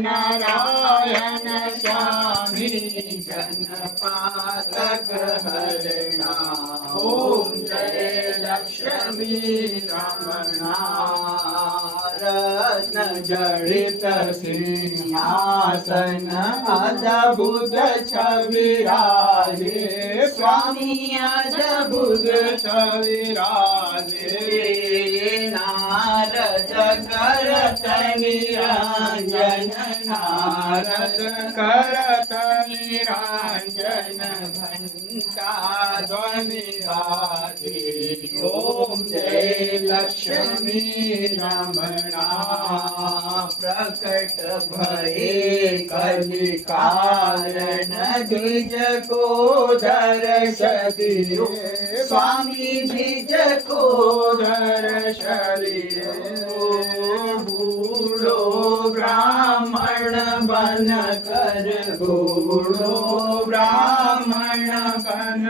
सत्यनारायण स्वामी जनपातक हरणा ओम जय लक्ष्मी रमणा रत्न जड़ित सिंहासन अद्भुत छविराजे स्वामी अद्भुत छविराजे नारद करत निरंजन नारद करत निरंजन घंटा ध्वनि बाजे ओम जय लक्ष्मी रमणा प्रकट भये कलि कारण द्विज को दर्श दियो स्वामी द्विज को दर्श दियो बूढ़ो ब्राह्मण बन कर बूढ़ो ब्राह्मण बन